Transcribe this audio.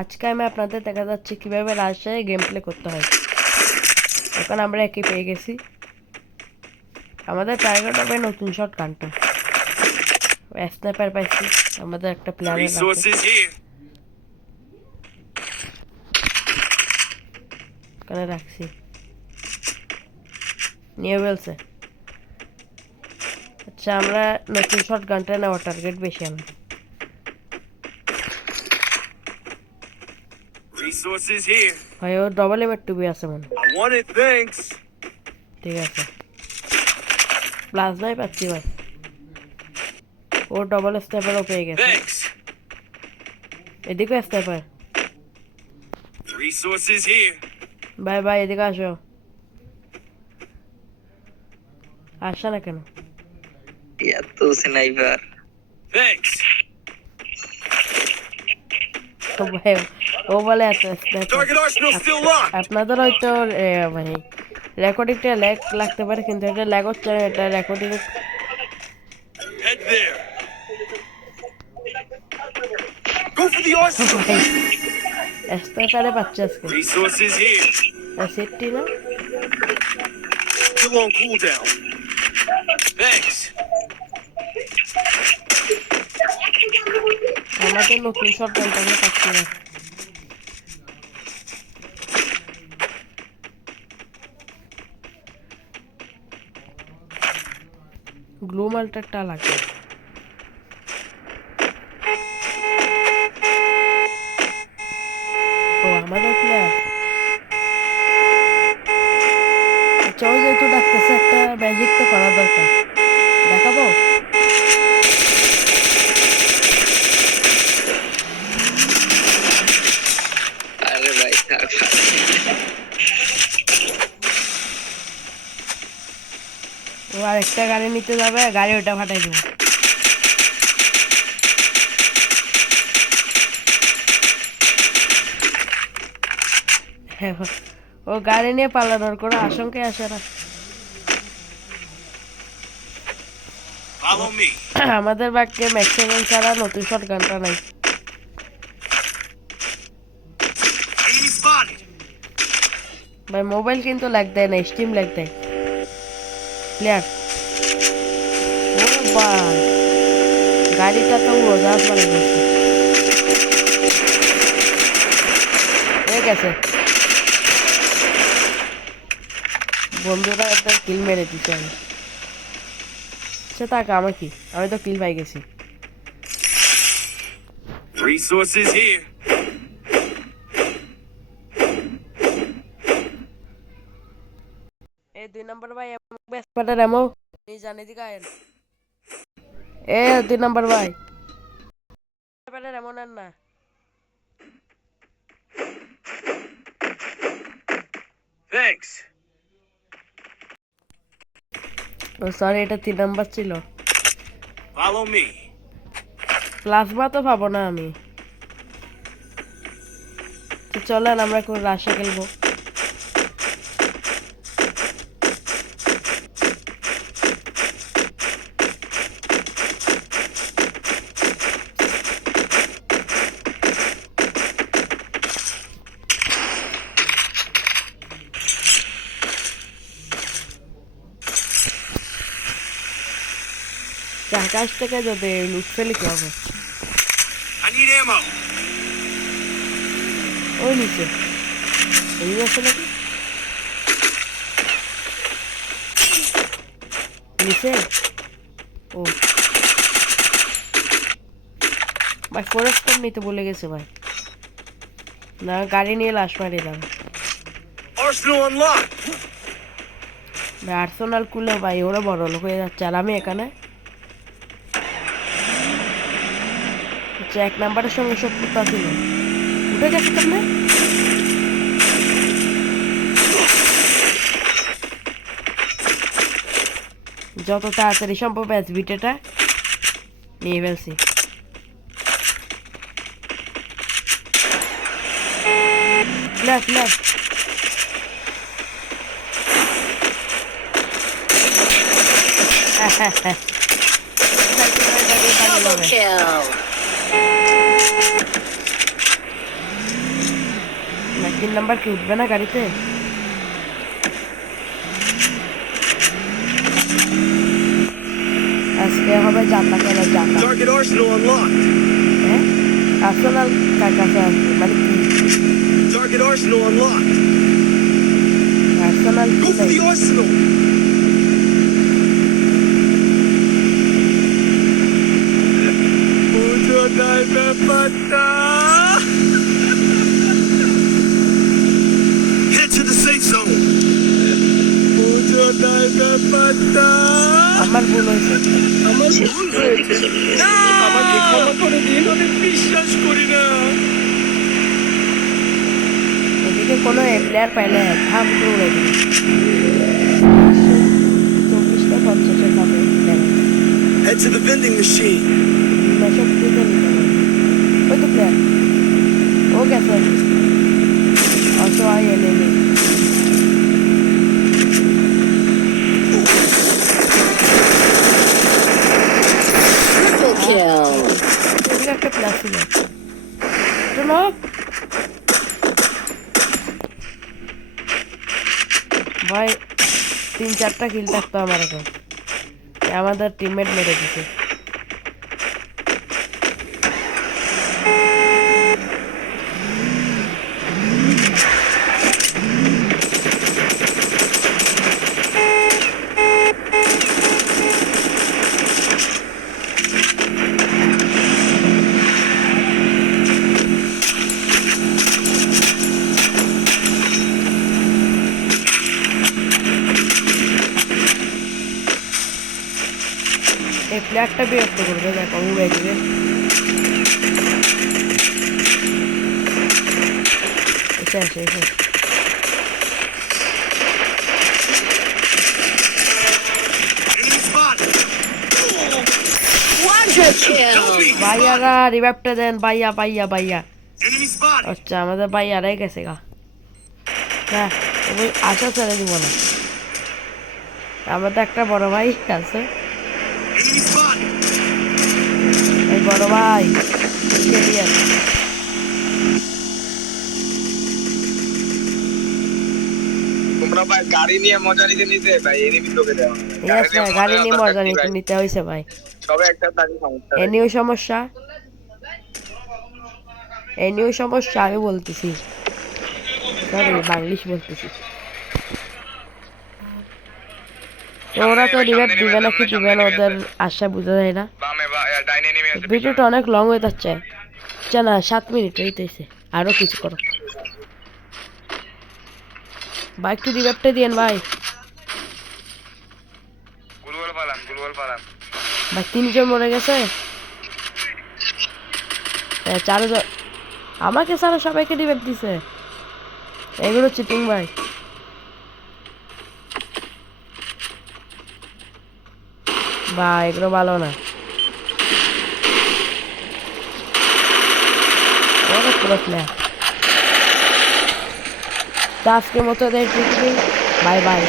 আজকে আমি আপনাদের দেখা যাচ্ছে কিভাবে রাজশাহী গেম প্লে করতে হয়। এখন আমরা একই পেয়ে গেছি। আমাদের টার্গেট হবে নতুন শট গানটা। স্নাইপার পাইছি, আমাদের একটা প্ল্যানের আছে। এখানে রাখছি, নিয়ে ফেলছে। আচ্ছা, আমরা নতুন শট গানটা নেওয়ার টার্গেট বেশি আমি। ভাই ও ডবল এম টুবি আছে মনে। ঠিক আছে, প্লাজমাই পাচ্ছি ভাই। ও ডবল স্নাইপারও পেয়ে গেছে। এদিকে স্নাইপার। ভাই ভাই এদিকে আসো। আসা না কেন? এত স্নাইপার। ও ভাই, ও বলে এত স্নাইপার। আপনাদের হয়তো মানে রেকর্ডিংটা ল্যাগ লাগতে পারে, কিন্তু এটা ল্যাগ হচ্ছে না, এটা রেকর্ডিং। স্নাইপারে পাচ্ছে আজকে। সেফটি না, আমাদের নতুন শট গানটা আমরা পাচ্ছি না। গ্লু মাল্টারটা লাগবে। ও আমাদের প্লেয়ার। আচ্ছা, ও যেহেতু ডাকতেছে, একটা ম্যাজিক তো করা দরকার। দেখাবো? আরে ভাই থাক। ও আর একটা গাড়ি নিতে যাবে, গাড়ি ওটা ফাটাই দেবো। হ্যাঁ, ও গাড়ি নিয়ে পালানোর কোনো আশঙ্কাই আসে না। আমাদের বাক্যে ম্যাক্সিমাম ছাড়া নতুন শট গানটা নাই। ভাই মোবাইল কিন্তু ল্যাগ দেয় না, স্টিম ল্যাগ দেয়। প্লেয়ার, ও ভাই গাড়িটা তো উড়োজাহাজ বানিয়ে দিয়েছে। হয়ে গেছে, বন্ধুরা একটা কিল মেরে দিচ্ছে। আমি সে তাকে আমার কি, আমি তো কিল পাই গেছি। এই 2 নম্বর ভাই বেসপাটার এমো এই জানি দিকে আয়েন। এ 2 নম্বর ভাই বেসপাটার এমন আর না। ও সরি, এটা 3 নাম্বার ছিল। প্লাজমা তো পাবো না আমি। তো চলেন আমরা এখন রাশে খেলবো। আকাশ থেকে যদি লুট ফেলে কি হবে? ওই নিচে এই আছে নাকি নিচে? ও ভাই, ফরেস্ট নিতে বলে গেছে ভাই। না, গাড়ি নিয়ে লাশ মারিলাম ভাই। আর্সেনাল কুলে ভাই, ওরা বড় লোক হয়ে যাচ্ছে আর আমি এখানে। আচ্ছা, 1 নাম্বারের সঙ্গে শত্রুতা ছিল। উঠে গেছে কেমনে? যত তাড়াতাড়ি সম্ভব এসবিটা নিয়ে ফেলছি। Left left. 3 নাম্বার কি উঠবে না গাড়িতে? আজকে হবে জাতা খেলা, জাতা। Target arsenal unlocked. হ্যাঁ, আর্সেনাল কার কাছে আছে? মানে কি Target arsenal unlocked. আর্সেনাল কি Go for নাই? the arsenal. Mucho naive pata. Head to the safe zone. Mucho naive pata. আমার ভুল হয়েছে। আমার সে ভুল কোনের দিকে হয়েছে। চলে গেছে। না, আমাকে ক্ষমা করে দিন, আমি বিশ্বাস করি না। এদিকে কোনো প্লেয়ার পাইলে থাম করে উড়ে দিবে। 24টা 50-এ খাবে Head to the vending machine. সব থেকে নিতে হবে। ওই তো প্লেয়ার, ও গেছে অসহায় এনেমি। এদিকে একটা প্লেয়ার ছিল, শোনো ভাই, 3-4টা কিল থাকতো আমার এখন। আমাদের টিমমেট মেরে দিছে। এই প্লেয়ারটা বিরক্ত করবে, দেখো উড়ে দিবে। এসে আসে এসে। Enemy spotted. Kill. ভাইয়ারা রিভাইভটা দেন, ভাইয়া ভাইয়া ভাইয়া। Enemy spotted. আচ্ছা আমাদের ভাইয়ারাই গেছে গা। হ্যাঁ, ওই আশা ছেড়ে দিব না। আমাদের একটা বড় ভাই আছে, Enemy spotted. এই বড় ভাই ক্যারিয়ার। তোমরা ভাই গাড়ি নিয়ে মজা নিতে নিতে ভাই এনিমি তোকে দেওয়া ইয়েস ভাই, গাড়ি নিয়ে মজা নিতে নিতে হয়েছে ভাই। সবে একটা তাকে সমস্যা এ নিয়েও সমস্যা, এ নিয়েও সমস্যা, আমি বলতেছি সরি বাংলিশ বলতেছি। তো ওরা তো রিভাইভ দিবে নাকি দিবে না, ওদের আশা বোঝা যায় না। বামে ডাইনে নেমে আছে ভিডিওটা অনেক লং হয়ে যাচ্ছে। না 7 মিনিট হইতেছে, আরো কিছু করো ভাই, একটু রিভাইভটা দিয়েন ভাই। গুলওয়াল পালান ভাই 3জন মরে গেছে, 4জন আমাকে ছাড়া সবাইকে রিভাইভ দিছে। এগুলো চিটিং ভাই। ভাই এগুলো ভালো না। অনেক পুরো প্লেয়ার। তো আজকের মতো বাই বাই।